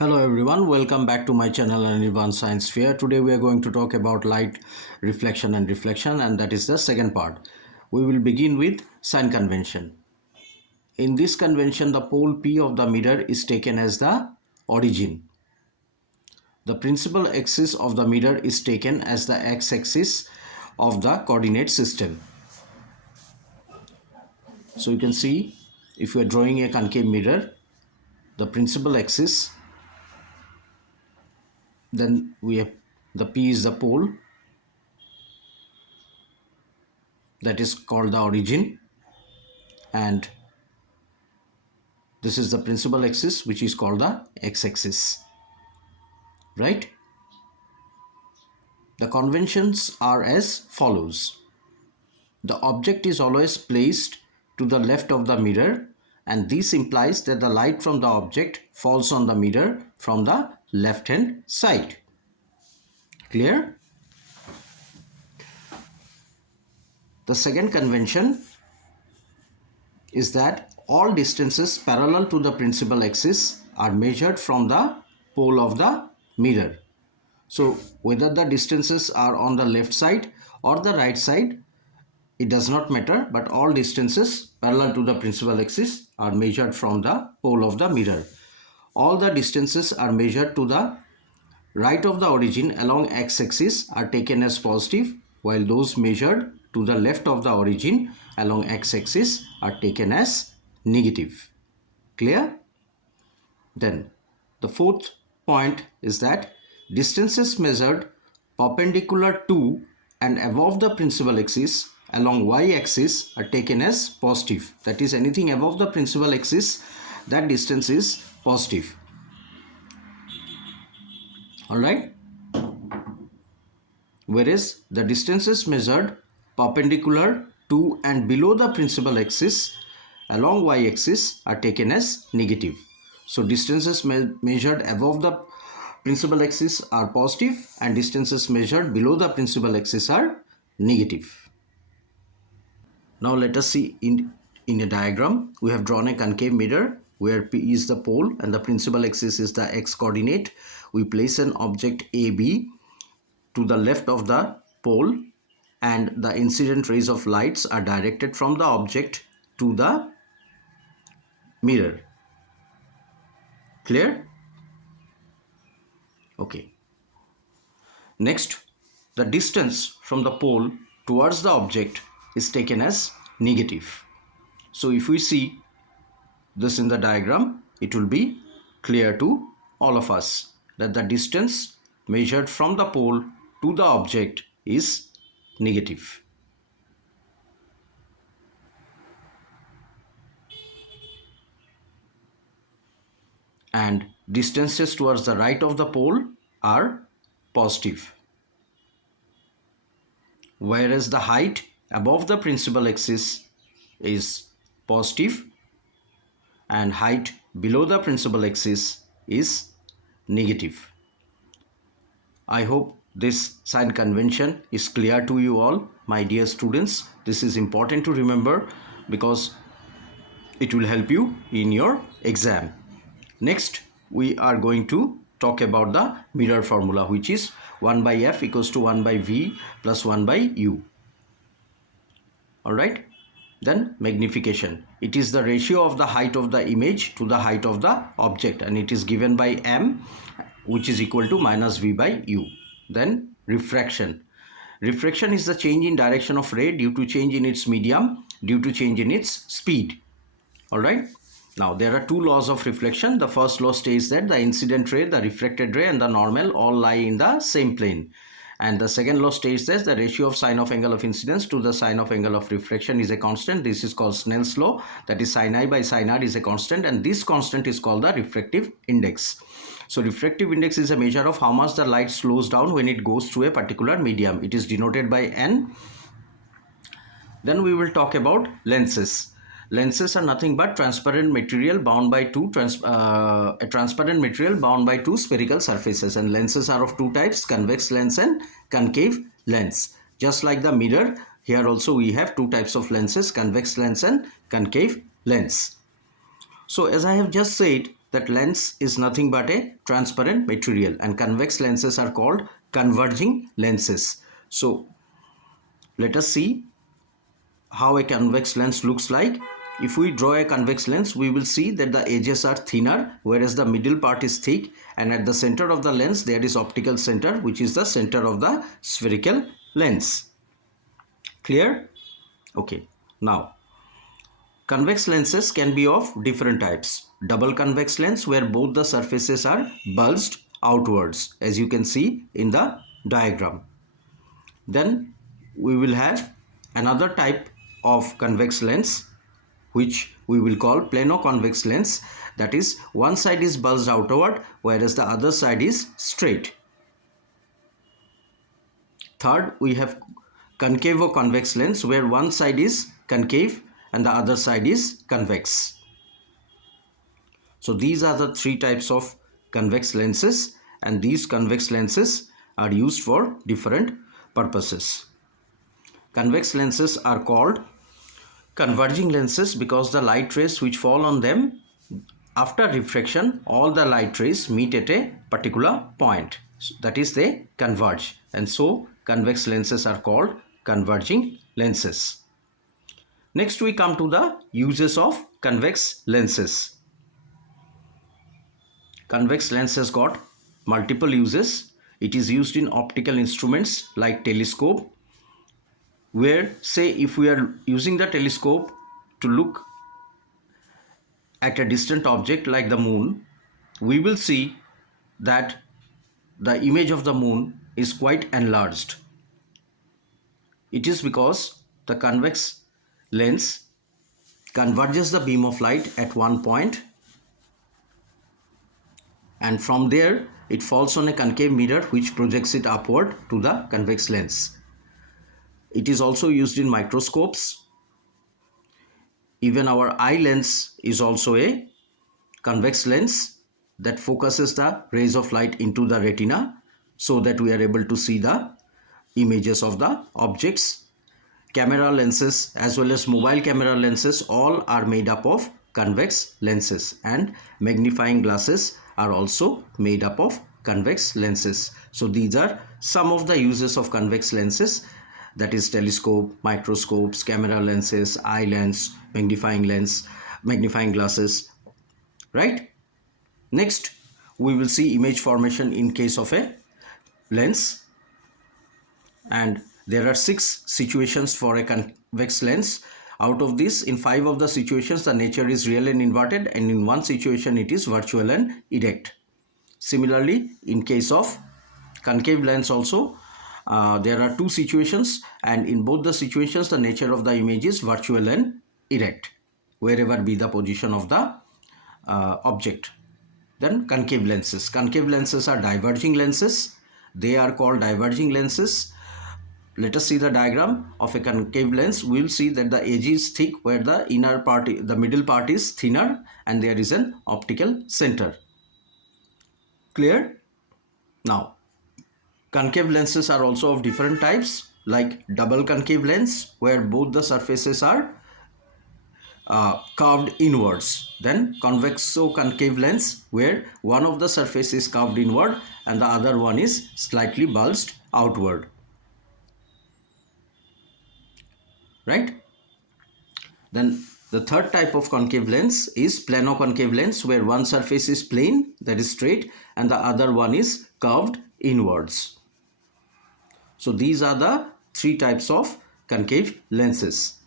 Hello everyone, welcome back to my channel Anirvan Science Fair. Today we are going to talk about light reflection and that is the second part. We will begin with sign convention. In this convention, the pole P of the mirror is taken as the origin. The principal axis of the mirror is taken as the x-axis of the coordinate system. So you can see, if you are drawing a concave mirror, the principal axis, then we have the P is the pole, that is called the origin, and this is the principal axis, which is called the x-axis, right? The conventions are as follows. The object is always placed to the left of the mirror, and this implies that the light from the object falls on the mirror from the left hand side. Clear? The second convention is that all distances parallel to the principal axis are measured from the pole of the mirror. So whether the distances are on the left side or the right side, it does not matter, but all distances parallel to the principal axis are measured from the pole of the mirror. All the distances are measured to the right of the origin along x-axis are taken as positive, while those measured to the left of the origin along x-axis are taken as negative. Clear? Then the fourth point is that distances measured perpendicular to and above the principal axis along y-axis are taken as positive. That is, anything above the principal axis, that distance is positive. Alright? Whereas the distances measured perpendicular to and below the principal axis along y-axis are taken as negative. So distances measured above the principal axis are positive and distances measured below the principal axis are negative. Now let us see in a diagram. We have drawn a concave mirror where P is the pole and the principal axis is the x coordinate. We place an object AB to the left of the pole, and the incident rays of lights are directed from the object to the mirror. Clear? Okay. Next, the distance from the pole towards the object is taken as negative. So if we see this in the diagram, it will be clear to all of us that the distance measured from the pole to the object is negative. And distances towards the right of the pole are positive. Whereas the height above the principal axis is positive and height below the principal axis is negative. I hope this sign convention is clear to you all, my dear students. This is important to remember because it will help you in your exam. Next, we are going to talk about the mirror formula, which is 1 by f equals to 1 by v plus 1 by u. Alright, then magnification. It is the ratio of the height of the image to the height of the object, and it is given by m, which is equal to minus v by u. Then refraction. Refraction is the change in direction of ray due to change in its medium, due to change in its speed. Alright. Now there are two laws of reflection. The first law states that the incident ray, the refracted ray and the normal all lie in the same plane. And the second law states that the ratio of sine of angle of incidence to the sine of angle of refraction is a constant. This is called Snell's law. That is, sin I by sin r is a constant, and this constant is called the refractive index. So refractive index is a measure of how much the light slows down when it goes through a particular medium. It is denoted by n. Then we will talk about lenses. Lenses are nothing but transparent material bound by two spherical surfaces, and lenses are of two types: convex lens and concave lens. Just like the mirror, here also we have two types of lenses: convex lens and concave lens. So as I have just said, that lens is nothing but a transparent material, and convex lenses are called converging lenses. So let us see how a convex lens looks like. If we draw a convex lens, we will see that the edges are thinner, whereas the middle part is thick, and at the center of the lens there is optical center, which is the center of the spherical lens. Clear? Okay. Now, convex lenses can be of different types. Double convex lens, where both the surfaces are bulged outwards, as you can see in the diagram. Then we will have another type of convex lens, which we will call plano-convex lens. That is, one side is bulged outward, whereas the other side is straight. Third, we have concavo-convex lens, where one side is concave and the other side is convex. So these are the three types of convex lenses, and these convex lenses are used for different purposes. Convex lenses are called converging lenses because the light rays which fall on them, after refraction, all the light rays meet at a particular point. That is, they converge, and so convex lenses are called converging lenses. Next, we come to the uses of convex lenses. Convex lens has got multiple uses. It is used in optical instruments like telescope, where, say, if we are using the telescope to look at a distant object like the moon, we will see that the image of the moon is quite enlarged. It is because the convex lens converges the beam of light at one point, and from there it falls on a concave mirror which projects it upward to the convex lens. It is also used in microscopes. Even our eye lens is also a convex lens that focuses the rays of light into the retina so that we are able to see the images of the objects. Camera lenses as well as mobile camera lenses all are made up of convex lenses, and magnifying glasses are also made up of convex lenses. So these are some of the uses of convex lenses, that is telescope, microscopes, camera lenses, eye lens, magnifying lens, magnifying glasses, right? Next, we will see image formation in case of a lens, and there are 6 situations for a convex lens. Out of this, in 5 of the situations, the nature is real and inverted, and in 1 situation it is virtual and erect. Similarly, in case of concave lens also, there are 2 situations, and in both the situations the nature of the image is virtual and erect, wherever be the position of the object. Then concave lenses. Concave lenses are diverging lenses. They are called diverging lenses. Let us see the diagram of a concave lens. We will see that the edge is thick, where the inner part, the middle part is thinner, and there is an optical center. Clear? Now, concave lenses are also of different types, like double concave lens, where both the surfaces are curved inwards. Then convexo-concave lens, where one of the surface is curved inward and the other one is slightly bulged outward. Right? Then the third type of concave lens is plano-concave lens, where one surface is plane, that is straight, and the other one is curved inwards. So these are the 3 types of concave lenses,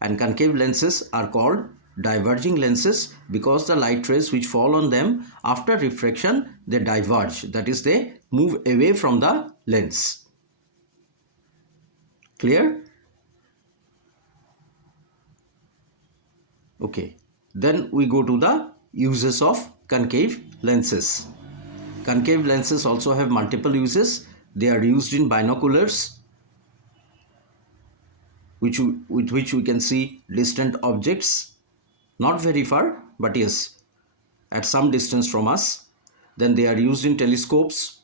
and concave lenses are called diverging lenses because the light rays which fall on them, after refraction, they diverge, that is, they move away from the lens. Clear? Okay, then we go to the uses of concave lenses. Concave lenses also have multiple uses. They are used in binoculars, with which we can see distant objects, not very far, but yes, at some distance from us. Then they are used in telescopes,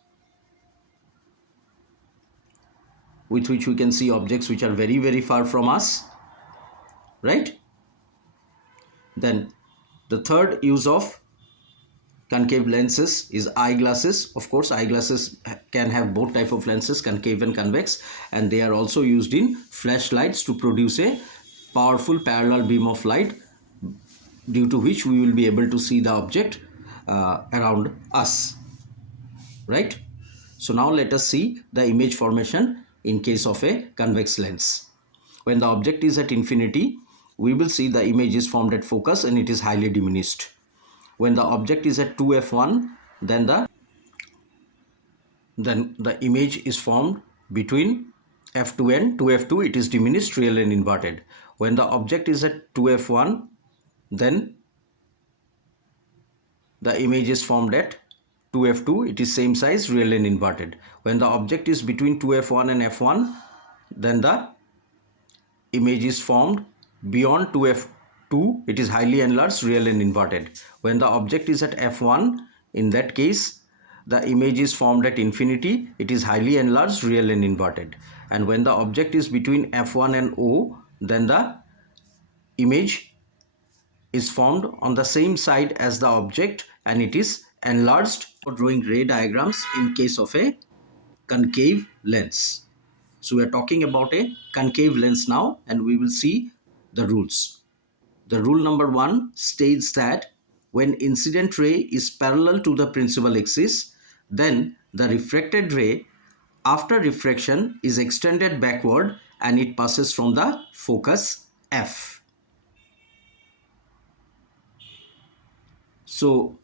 with which we can see objects which are very, very far from us, right? Then the third use of concave lenses is eyeglasses. Of course, eyeglasses can have both type of lenses, concave and convex, and they are also used in flashlights to produce a powerful parallel beam of light, due to which we will be able to see the object around us, right? So now let us see the image formation in case of a convex lens. When the object is at infinity, we will see the image is formed at focus and it is highly diminished. When the object is at 2f1, then the image is formed between f2 and 2f2, it is diminished, real and inverted. When the object is at 2f1, then the image is formed at 2f2, it is same size, real and inverted. When the object is between 2f1 and f1, then the image is formed beyond 2f2, it is highly enlarged, real and inverted. When the object is at f1, in that case the image is formed at infinity, it is highly enlarged, real and inverted. And when the object is between f1 and o, then the image is formed on the same side as the object and it is enlarged. Drawing ray diagrams in case of a concave lens. So we are talking about a concave lens now, and we will see the rules. The rule number 1 states that when incident ray is parallel to the principal axis, then the refracted ray after refraction is extended backward and it passes from the focus F. So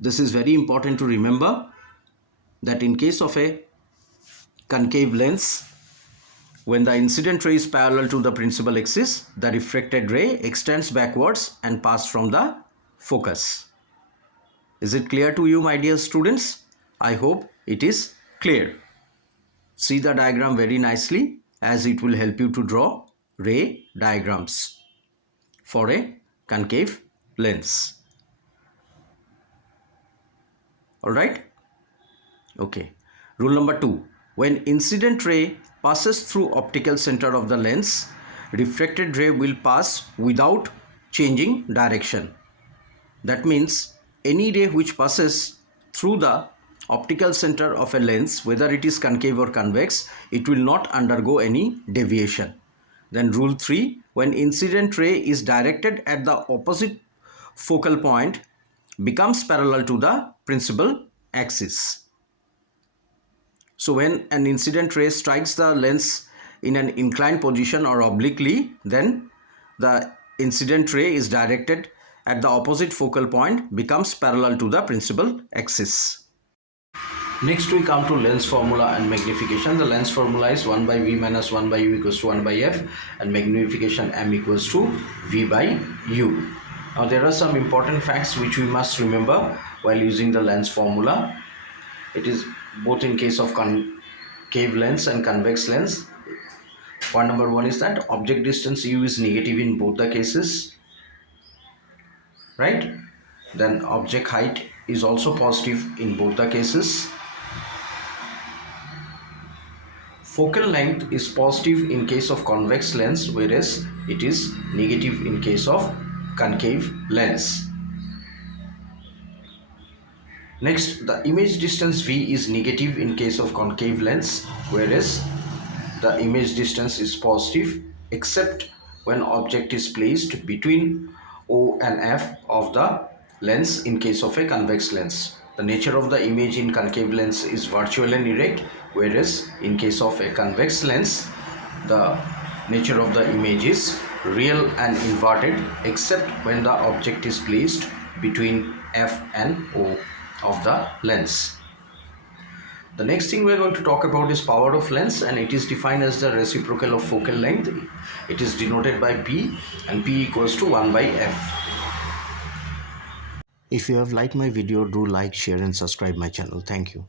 this is very important to remember, that in case of a concave lens, when the incident ray is parallel to the principal axis, the refracted ray extends backwards and passes from the focus. Is it clear to you, my dear students? I hope it is clear. See the diagram very nicely, as it will help you to draw ray diagrams for a concave lens. Alright? Okay. Rule number 2. When incident ray passes through optical center of the lens, refracted ray will pass without changing direction. That means any ray which passes through the optical center of a lens, whether it is concave or convex, it will not undergo any deviation. Then rule 3. When incident ray is directed at the opposite focal point, becomes parallel to the principal axis. So when an incident ray strikes the lens in an inclined position or obliquely, then the incident ray is directed at the opposite focal point, becomes parallel to the principal axis. Next we come to lens formula and magnification. The lens formula is 1 by v minus 1 by u equals to 1 by f, and magnification m equals to v by u. Now there are some important facts which we must remember while using the lens formula. It is both in case of concave lens and convex lens. Point number 1 is that object distance u is negative in both the cases, right? Then object height is also positive in both the cases. Focal length is positive in case of convex lens, whereas it is negative in case of concave lens. Next, the image distance v is negative in case of concave lens, whereas the image distance is positive except when object is placed between O and F of the lens in case of a convex lens. The nature of the image in concave lens is virtual and erect, whereas in case of a convex lens, the nature of the image is real and inverted except when the object is placed between F and O of the lens. The next thing we are going to talk about is power of lens, and it is defined as the reciprocal of focal length. It is denoted by P, and P equals to 1 by F. If you have liked my video, do like, share and subscribe my channel. Thank you.